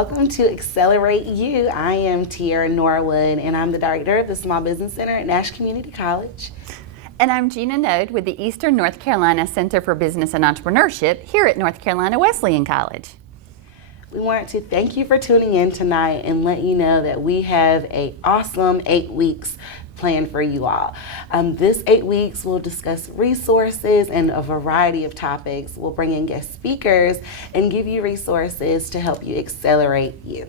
welcome to Accelerate You. I am Tierra Norwood, and I'm the director of the Small Business Center at Nash Community College. And I'm Gina Node with the Eastern North Carolina Center for Business and Entrepreneurship here at North Carolina Wesleyan College. We want to thank you for tuning in tonight and let you know that we have an awesome 8 weeks planned for you all. This 8 weeks we'll discuss resources and a variety of topics. We'll bring in guest speakers and give you resources to help you accelerate you.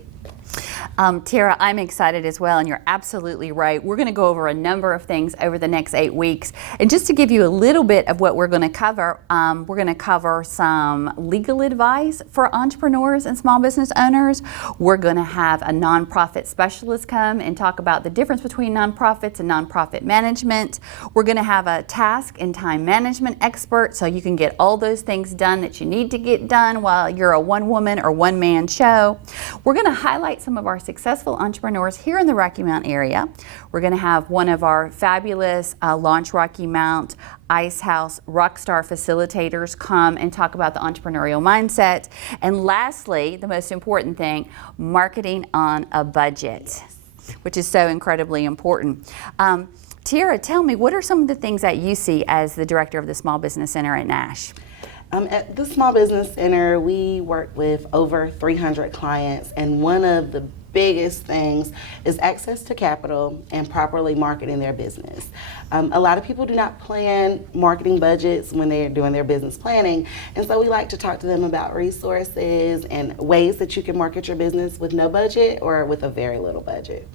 Tara, I'm excited as well, and you're absolutely right. We're going to go over a number of things over the next 8 weeks. And just to give you a little bit of what we're going to cover, we're going to cover some legal advice for entrepreneurs and small business owners. We're going to have a nonprofit specialist come and talk about the difference between nonprofits and nonprofit management. We're going to have a task and time management expert so you can get all those things done that you need to get done while you're a one-woman or one-man show. We're going to highlight some of our successful entrepreneurs here in the Rocky Mount area. We're going to have one of our fabulous Launch Rocky Mount Ice House Rockstar facilitators come and talk about the entrepreneurial mindset. And lastly, the most important thing, marketing on a budget, which is so incredibly important. Tierra, tell me, what are some of the things that you see as the director of the Small Business Center at Nash? At the Small Business Center, we work with over 300 clients, and one of the biggest things is access to capital and properly marketing their business. A lot of people do not plan marketing budgets when they're doing their business planning, and so we like to talk to them about resources and ways that you can market your business with no budget or with a very little budget.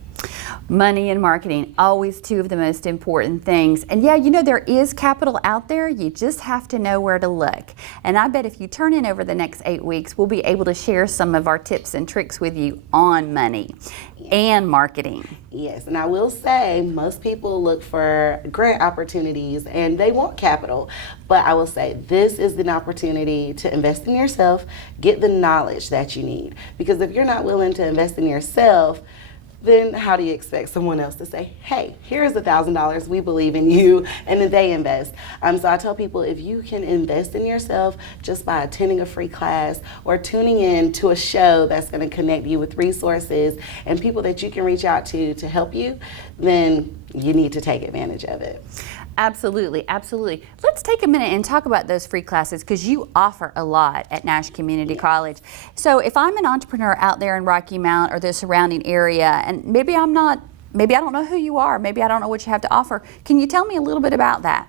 Money and marketing, always two of the most important things. And yeah, you know, there is capital out there. You just have to know where to look. And I bet if you turn in over the next 8 weeks, we'll be able to share some of our tips and tricks with you on money and marketing. Yes, and I will say most people look for grant opportunities and they want capital, but I will say this is an opportunity to invest in yourself, get the knowledge that you need. Because if you're not willing to invest in yourself, then how do you expect someone else to say, hey, here's $1,000, we believe in you, and then they invest? So I tell people, if you can invest in yourself just by attending a free class or tuning in to a show that's going to connect you with resources and people that you can reach out to help you, then you need to take advantage of it. Absolutely, absolutely. Let's take a minute and talk about those free classes because you offer a lot at Nash Community College. So if I'm an entrepreneur out there in Rocky Mount or the surrounding area, and maybe I don't know who you are, maybe I don't know what you have to offer, can you tell me a little bit about that?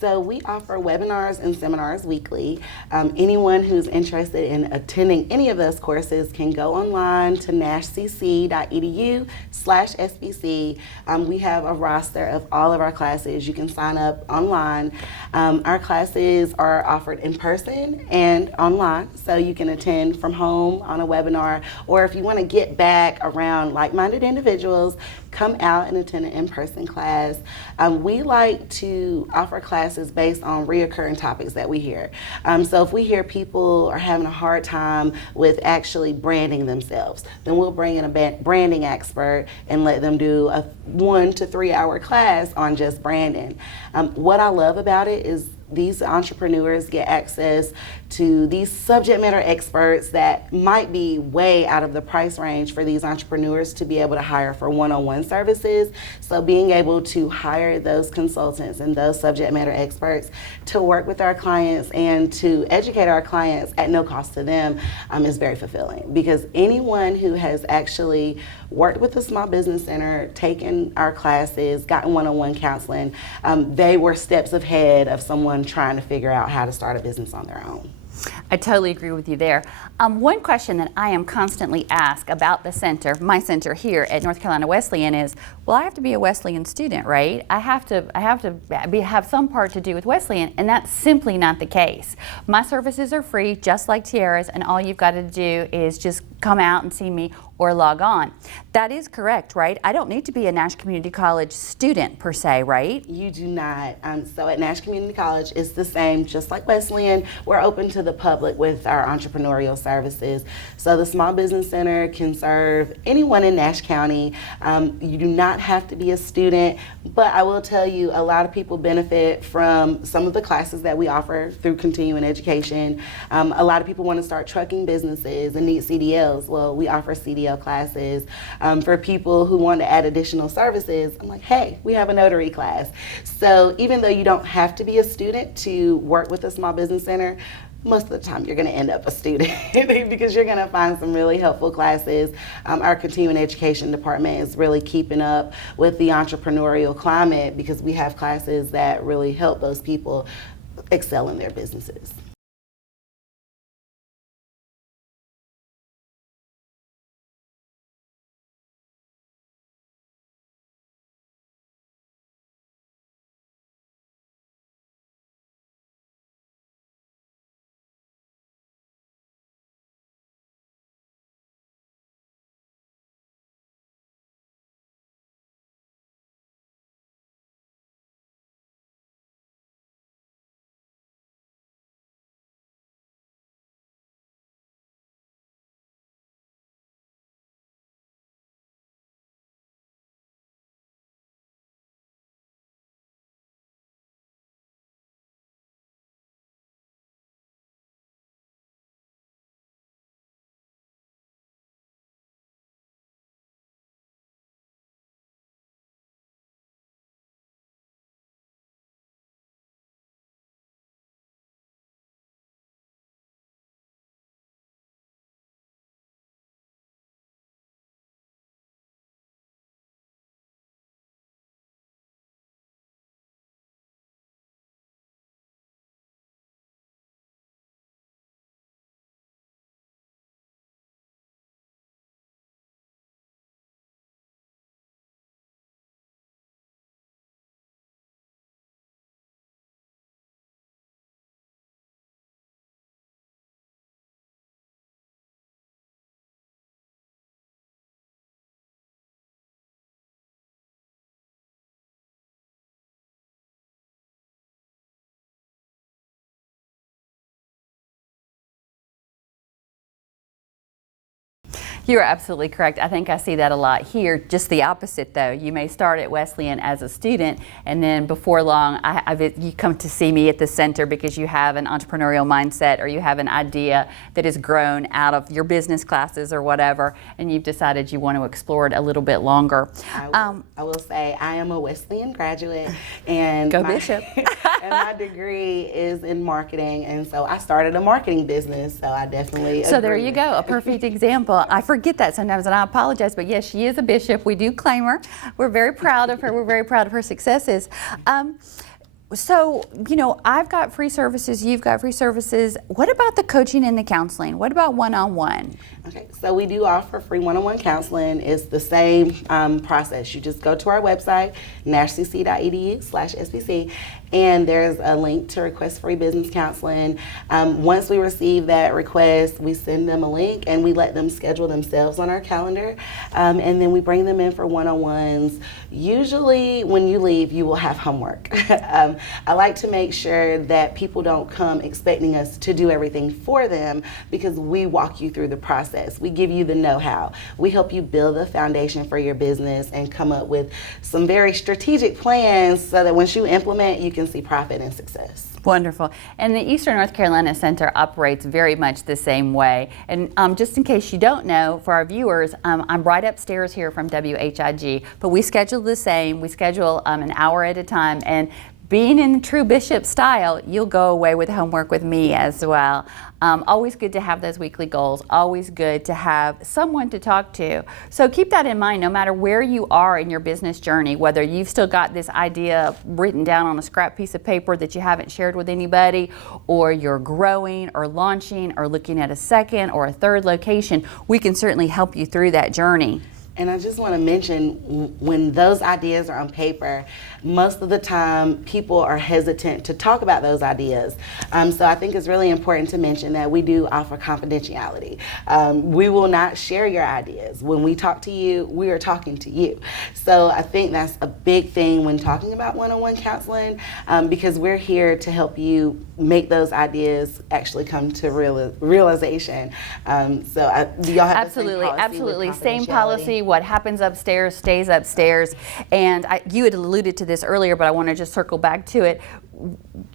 So we offer webinars and seminars weekly. Anyone who's interested in attending any of those courses can go online to nashcc.edu/SBC. We have a roster of all of our classes. You can sign up online. Our classes are offered in person and online, so you can attend from home on a webinar, or if you want to get back around like-minded individuals, come out and attend an in-person class. We like to offer classes based on reoccurring topics that we hear. So if we hear people are having a hard time with actually branding themselves, then we'll bring in a branding expert and let them do a 1 to 3 hour class on just branding. What I love about it is these entrepreneurs get access to these subject matter experts that might be way out of the price range for these entrepreneurs to be able to hire for one-on-one services. So being able to hire those consultants and those subject matter experts to work with our clients and to educate our clients at no cost to them is very fulfilling, because anyone who has actually worked with the Small Business Center, taken our classes, gotten one-on-one counseling, they were steps ahead of someone trying to figure out how to start a business on their own. I totally agree with you there. One question that I am constantly asked about the center, my center here at North Carolina Wesleyan, is, well, I have to be a Wesleyan student, right? I have to have some part to do with Wesleyan, and that's simply not the case. My services are free, just like Tierra's, and all you've got to do is just come out and see me, or log on. That is correct, right? I don't need to be a Nash Community College student per se, right? You do not. So at Nash Community College, it's the same, just like Wesleyan. We're open to the public with our entrepreneurial services. So the Small Business Center can serve anyone in Nash County. You do not have to be a student, but I will tell you, a lot of people benefit from some of the classes that we offer through continuing education. A lot of people want to start trucking businesses and need CDLs. Well, we offer CDL classes. For people who want to add additional services, I'm like, hey, we have a notary class. So even though you don't have to be a student to work with a Small Business Center, most of the time you're going to end up a student because you're going to find some really helpful classes. Our continuing education department is really keeping up with the entrepreneurial climate because we have classes that really help those people excel in their businesses. You're absolutely correct. I think I see that a lot here. Just the opposite, though. You may start at Wesleyan as a student, and then before long, you come to see me at the center because you have an entrepreneurial mindset or you have an idea that has grown out of your business classes or whatever, and you've decided you want to explore it a little bit longer. I will say I am a Wesleyan graduate, and Go Bishop. and my degree is in marketing, and so I started a marketing business. So I definitely. So there you go, a perfect example. I forget that sometimes, and I apologize, but yes, she is a bishop. We do claim her. We're very proud of her. We're very proud of her successes. So, I've got free services, you've got free services. What about the coaching and the counseling? What about one-on-one? Okay, so we do offer free one-on-one counseling. It's the same process. You just go to our website, nashcc.edu/SBC, and there's a link to request free business counseling. Once we receive that request, we send them a link and we let them schedule themselves on our calendar, and then we bring them in for one-on-ones. Usually when you leave, you will have homework. I like to make sure that people don't come expecting us to do everything for them because we walk you through the process. We give you the know-how. We help you build the foundation for your business and come up with some very strategic plans so that once you implement, you can see profit and success. Wonderful. And the Eastern North Carolina Center operates very much the same way. And just in case you don't know, for our viewers, I'm right upstairs here from WHIG, but we schedule the same. We schedule an hour at a time, and being in true Bishop style, you'll go away with homework with me as well. Always good to have those weekly goals, always good to have someone to talk to. So keep that in mind no matter where you are in your business journey, whether you've still got this idea written down on a scrap piece of paper that you haven't shared with anybody, or you're growing or launching or looking at a second or a third location, we can certainly help you through that journey. And I just want to mention when those ideas are on paper, most of the time people are hesitant to talk about those ideas. So I think it's really important to mention that we do offer confidentiality. We will not share your ideas. When we talk to you, we are talking to you. So I think that's a big thing when talking about one-on-one counseling, because we're here to help you make those ideas actually come to realization. Do y'all have Absolutely, the same policy absolutely. with Same confidentiality? policy. What happens upstairs stays upstairs. And you had alluded to this earlier, but I want to just circle back to it.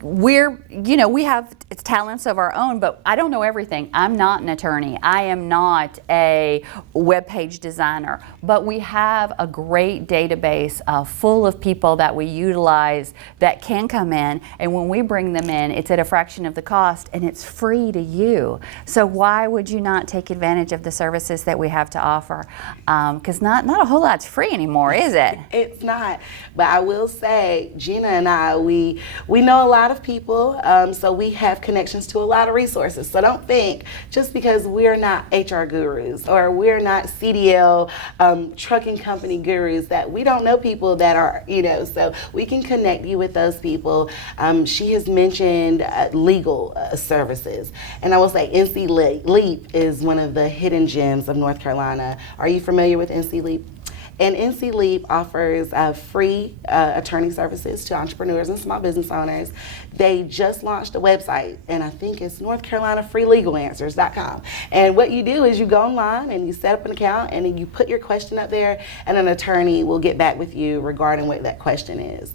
We have talents of our own, but I don't know everything. I'm not an attorney. I am not a web page designer, but we have a great database full of people that we utilize that can come in, and when we bring them in, it's at a fraction of the cost and it's free to you. So why would you not take advantage of the services that we have to offer? Because not a whole lot's free anymore, is it? It's not. But I will say, Gina and I, we know a lot of people, so we have connections to a lot of resources. So don't think just because we're not HR gurus or we're not CDL trucking company gurus that we don't know people that are, so we can connect you with those people. She has mentioned legal services. And I will say NC Leap is one of the hidden gems of North Carolina. Are you familiar with NC Leap? And NC Leap offers free attorney services to entrepreneurs and small business owners. They just launched a website, and I think it's NorthCarolinaFreeLegalAnswers.com. And what you do is you go online and you set up an account, and then you put your question up there, and an attorney will get back with you regarding what that question is.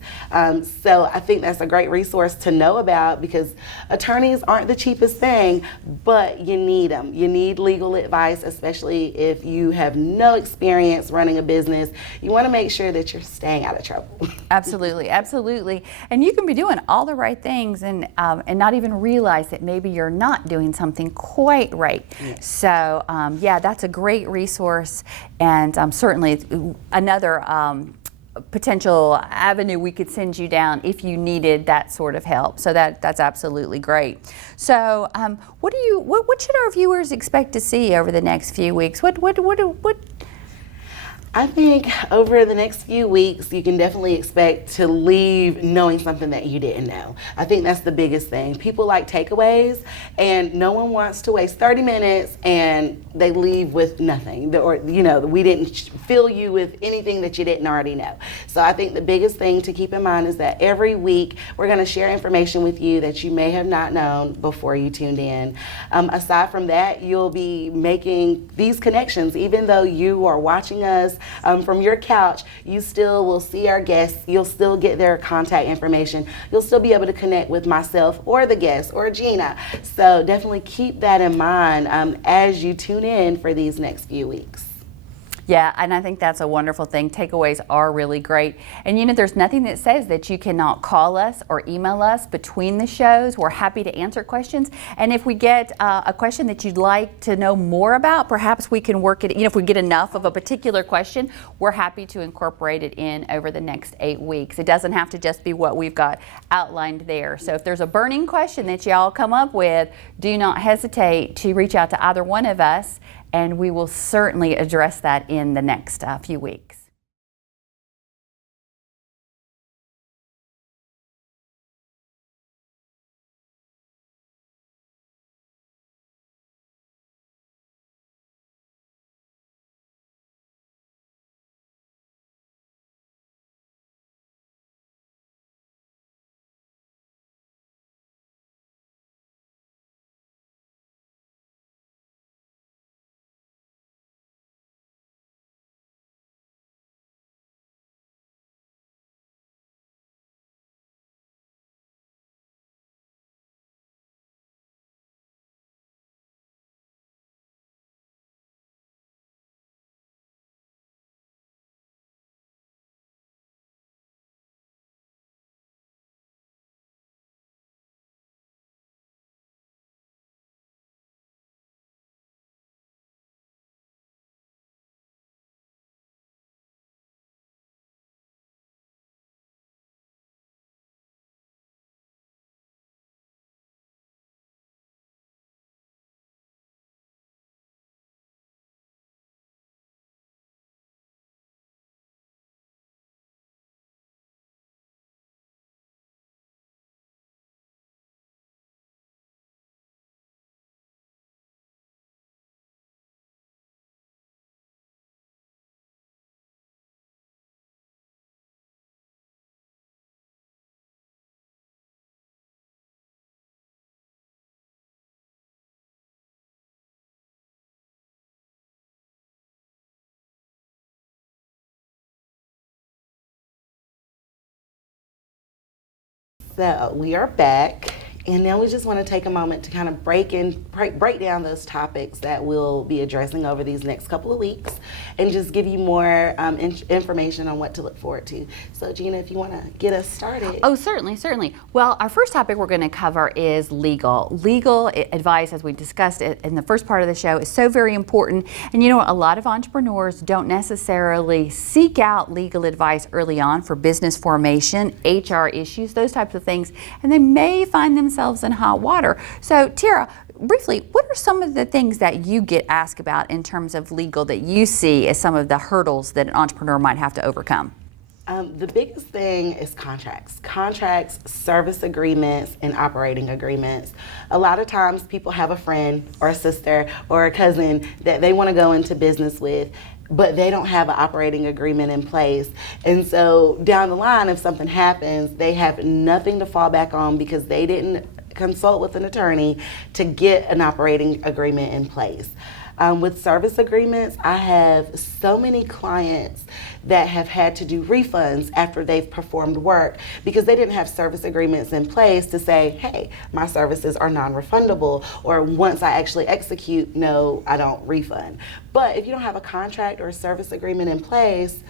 So I think that's a great resource to know about, because attorneys aren't the cheapest thing, but you need them. You need legal advice, especially if you have no experience running a business. You want to make sure that you're staying out of trouble. Absolutely, absolutely. And you can be doing all the right things and not even realize that maybe you're not doing something quite right. Yes. So yeah, that's a great resource, and certainly another potential avenue we could send you down if you needed that sort of help. So that's absolutely great. So what should our viewers expect to see over the next few weeks? What I think over the next few weeks, you can definitely expect to leave knowing something that you didn't know. I think that's the biggest thing. People like takeaways, and no one wants to waste 30 minutes and they leave with nothing. We didn't fill you with anything that you didn't already know. So I think the biggest thing to keep in mind is that every week we're going to share information with you that you may have not known before you tuned in. Aside from that, you'll be making these connections. Even though you are watching us from your couch, you still will see our guests. You'll still get their contact information. You'll still be able to connect with myself or the guest or Gina. So definitely keep that in mind as you tune in for these next few weeks. Yeah, and I think that's a wonderful thing. Takeaways are really great. And there's nothing that says that you cannot call us or email us between the shows. We're happy to answer questions. And if we get a question that you'd like to know more about, perhaps we can work it, if we get enough of a particular question, we're happy to incorporate it in over the next 8 weeks. It doesn't have to just be what we've got outlined there. So if there's a burning question that y'all come up with, do not hesitate to reach out to either one of us, and we will certainly address that in the next few weeks. So we are back, and now we just want to take a moment to kind of break down those topics that we'll be addressing over these next couple of weeks, and just give you more information on what to look forward to. So Gina, if you want to get us started. Oh, certainly. Well, our first topic we're going to cover is legal. Legal advice, as we discussed it in the first part of the show, is so very important. And you know, a lot of entrepreneurs don't necessarily seek out legal advice early on for business formation, HR issues, those types of things, and they may find themselves in hot water. So, Tierra, briefly, what are some of the things that you get asked about in terms of legal that you see as some of the hurdles that an entrepreneur might have to overcome? The biggest thing is contracts, service agreements, and operating agreements. A lot of times people have a friend or a sister or a cousin that they want to go into business with, but they don't have an operating agreement in place. And so down the line, if something happens, they have nothing to fall back on because they didn't consult with an attorney to get an operating agreement in place. With service agreements, I have so many clients that have had to do refunds after they've performed work because they didn't have service agreements in place to say, hey, my services are non-refundable, or once I actually execute, no, I don't refund. But if you don't have a contract or a service agreement in place,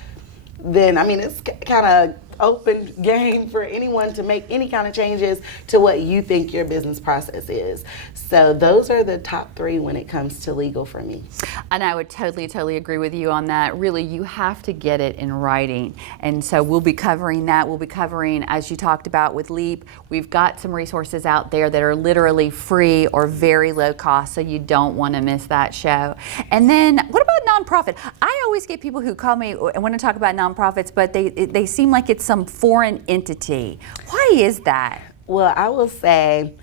then, I mean, it's kind of open game for anyone to make any kind of changes to what you think your business process is. So those are the top three when it comes to legal for me. And I would totally agree with you on that. Really, you have to get it in writing. And so we'll be covering that. We'll be covering, as you talked about with LEAP, we've got some resources out there that are literally free or very low cost, so you don't want to miss that show. And then what about nonprofit? I always get people who call me and want to talk about nonprofits, but they seem like it's some foreign entity. Why is that? Well, I will say,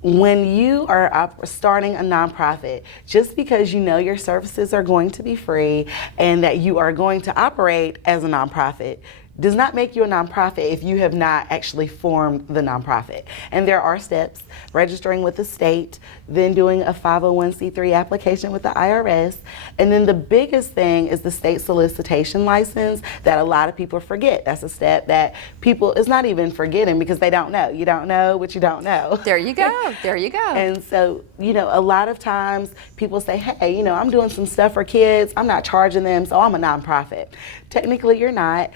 when you are starting a nonprofit, just because you know your services are going to be free and that you are going to operate as a nonprofit does not make you a nonprofit if you have not actually formed the nonprofit. And there are steps: registering with the state, then doing a 501c3 application with the IRS, and then the biggest thing is the state solicitation license that a lot of people forget. That's a step that people is not even forgetting because they don't know. You don't know what you don't know. There you go. There you go. And so, you know, a lot of times people say, hey, you know, I'm doing some stuff for kids. I'm not charging them, so I'm a nonprofit. Technically, you're not.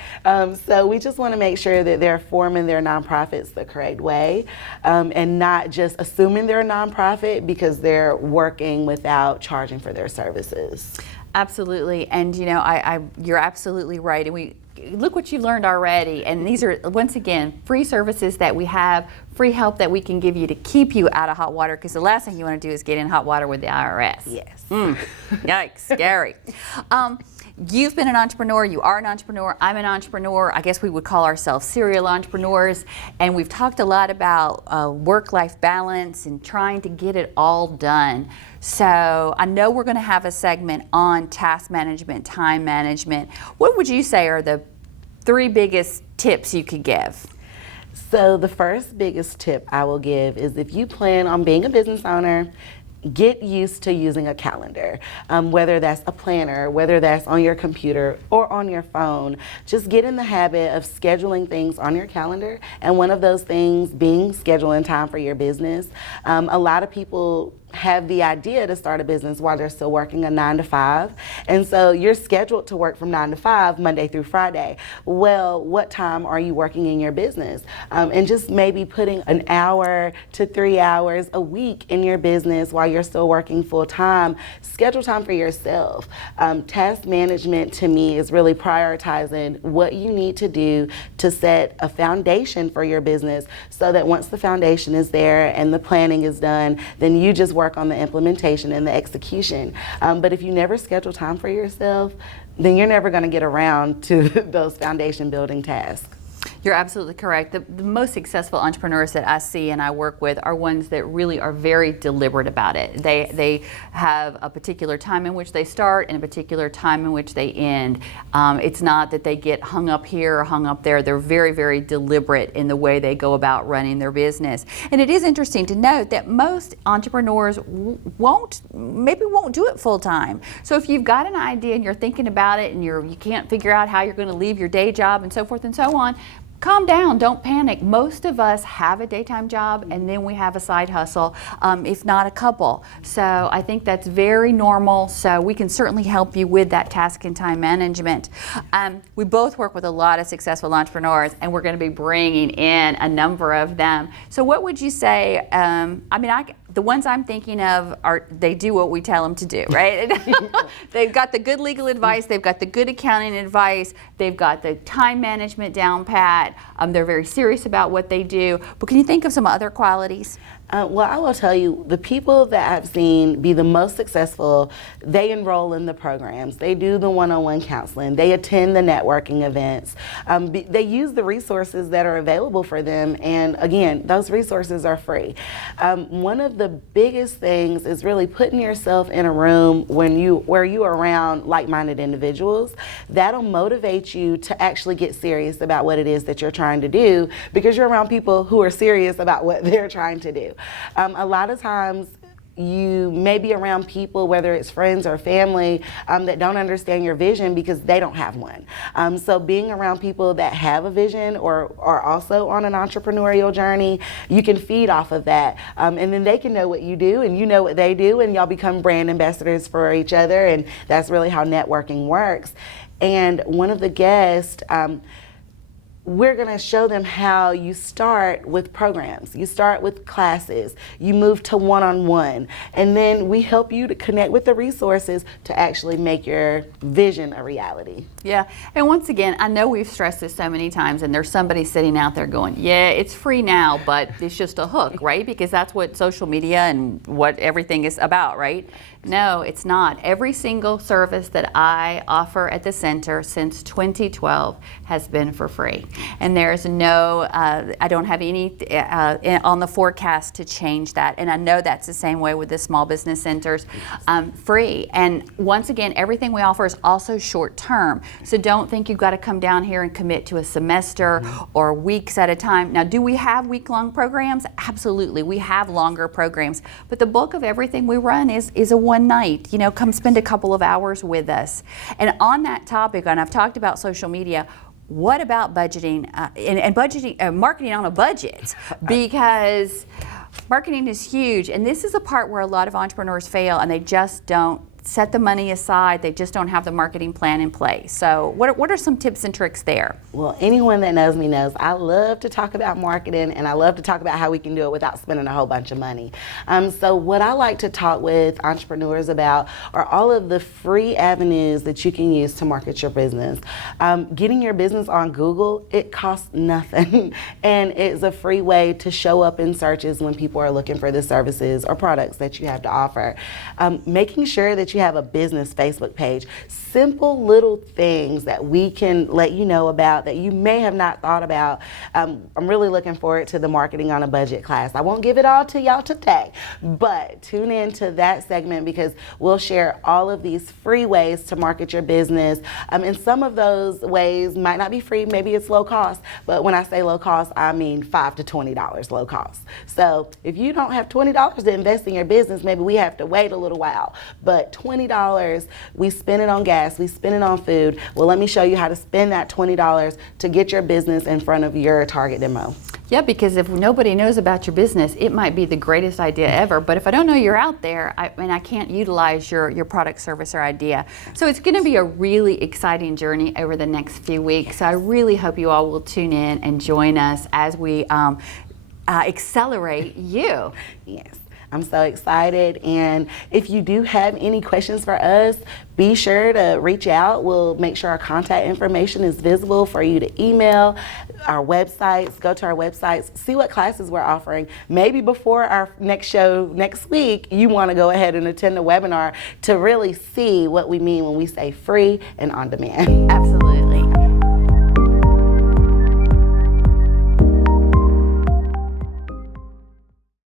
So we just want to make sure that they're forming their nonprofits the correct way, and not just assuming they're a nonprofit because they're working without charging for their services. Absolutely. And you know, you're absolutely right. And look what you've learned already. And these are, once again, free services that we have, free help that we can give you to keep you out of hot water, because the last thing you want to do is get in hot water with the IRS. Yes. Yikes, scary. You've been an entrepreneur, you are an entrepreneur, I'm an entrepreneur. I guess we would call ourselves serial entrepreneurs. And we've talked a lot about work-life balance and trying to get it all done. So I know we're going to have a segment on task management, time management. What would you say are the three biggest tips you could give? So the first biggest tip I will give is, if you plan on being a business owner, get used to using a calendar, whether that's a planner, whether that's on your computer or on your phone. Just get in the habit of scheduling things on your calendar, and one of those things being scheduling time for your business. A lot of people have the idea to start a business while they're still working a 9-to-5, and so you're scheduled to work from 9 to 5 Monday through Friday. Well, what time are you working in your business? And just maybe putting an hour to 3 hours a week in your business while you're still working full time. Schedule time for yourself. Task management to me is really prioritizing what you need to do to set a foundation for your business, so that once the foundation is there and the planning is done, then you just work on the implementation and the execution. But if you never schedule time for yourself, then you're never going to get around to those foundation building tasks. You're absolutely correct. The most successful entrepreneurs that I see and I work with are ones that really are very deliberate about it. They have a particular time in which they start and a particular time in which they end. It's not that they get hung up here or hung up there. They're very, very deliberate in the way they go about running their business. And it is interesting to note that most entrepreneurs won't do it full time. So if you've got an idea and you're thinking about it and you can't figure out how you're going to leave your day job and so forth and so on, calm down, don't panic. Most of us have a daytime job and then we have a side hustle, if not a couple. So I think that's very normal. So we can certainly help you with that task and time management. We both work with a lot of successful entrepreneurs, and we're going to be bringing in a number of them. So what would you say? The ones I'm thinking of they do what we tell them to do, right? They've got the good legal advice, they've got the good accounting advice, they've got the time management down pat, they're very serious about what they do. But can you think of some other qualities? Well, I will tell you, the people that I've seen be the most successful, they enroll in the programs, they do the one-on-one counseling, they attend the networking events, they use the resources that are available for them, and again, those resources are free. One of the biggest things is really putting yourself in a room where you are around like-minded individuals. That'll motivate you to actually get serious about what it is that you're trying to do, because you're around people who are serious about what they're trying to do. A lot of times you may be around people, whether it's friends or family, that don't understand your vision because they don't have one. So being around people that have a vision or are also on an entrepreneurial journey, you can feed off of that. And then they can know what you do and you know what they do, and y'all become brand ambassadors for each other, and that's really how networking works. And one of the guests, we're going to show them how you start with programs, you start with classes, you move to one-on-one, and then we help you to connect with the resources to actually make your vision a reality. Yeah, and once again, I know we've stressed this so many times, and there's somebody sitting out there going, yeah, it's free now, but it's just a hook, right? Because that's what social media and what everything is about, right? No, it's not. Every single service that I offer at the center since 2012 has been for free. And there's no, I don't have any on the forecast to change that. And I know that's the same way with the small business centers, free. And once again, everything we offer is also short term. So don't think you've got to come down here and commit to a semester or weeks at a time. Now, do we have week-long programs? Absolutely. We have longer programs. But the bulk of everything we run is a one night. You know, come spend a couple of hours with us. And on that topic, and I've talked about social media, what about budgeting and budgeting, marketing on a budget? Because marketing is huge, and this is a part where a lot of entrepreneurs fail, and they just don't set the money aside. They just don't have the marketing plan in place. So what are some tips and tricks there? Well, anyone that knows me knows I love to talk about marketing, and I love to talk about how we can do it without spending a whole bunch of money. So what I like to talk with entrepreneurs about are all of the free avenues that you can use to market your business. Getting your business on Google, it costs nothing, and it's a free way to show up in searches when people are looking for the services or products that you have to offer. Making sure that you have a business Facebook page. Simple little things that we can let you know about that you may have not thought about. I'm really looking forward to the Marketing on a Budget class. I won't give it all to y'all today, but tune in to that segment because we'll share all of these free ways to market your business. And some of those ways might not be free, maybe it's low cost, but when I say low cost, I mean $5 to $20 low cost. So if you don't have $20 to invest in your business, maybe we have to wait a little while, but $20, we spend it on gas, we spend it on food. Well, let me show you how to spend that $20 to get your business in front of your target demo. Yeah, because if nobody knows about your business, it might be the greatest idea ever, but if I don't know you're out there, I can't utilize your product, service, or idea. So it's going to be a really exciting journey over the next few weeks. So I really hope you all will tune in and join us as we accelerate you. Yes. I'm so excited, and if you do have any questions for us, be sure to reach out. We'll make sure our contact information is visible for you to email our websites, go to our websites, see what classes we're offering. Maybe before our next show next week, you want to go ahead and attend a webinar to really see what we mean when we say free and on demand. Absolutely.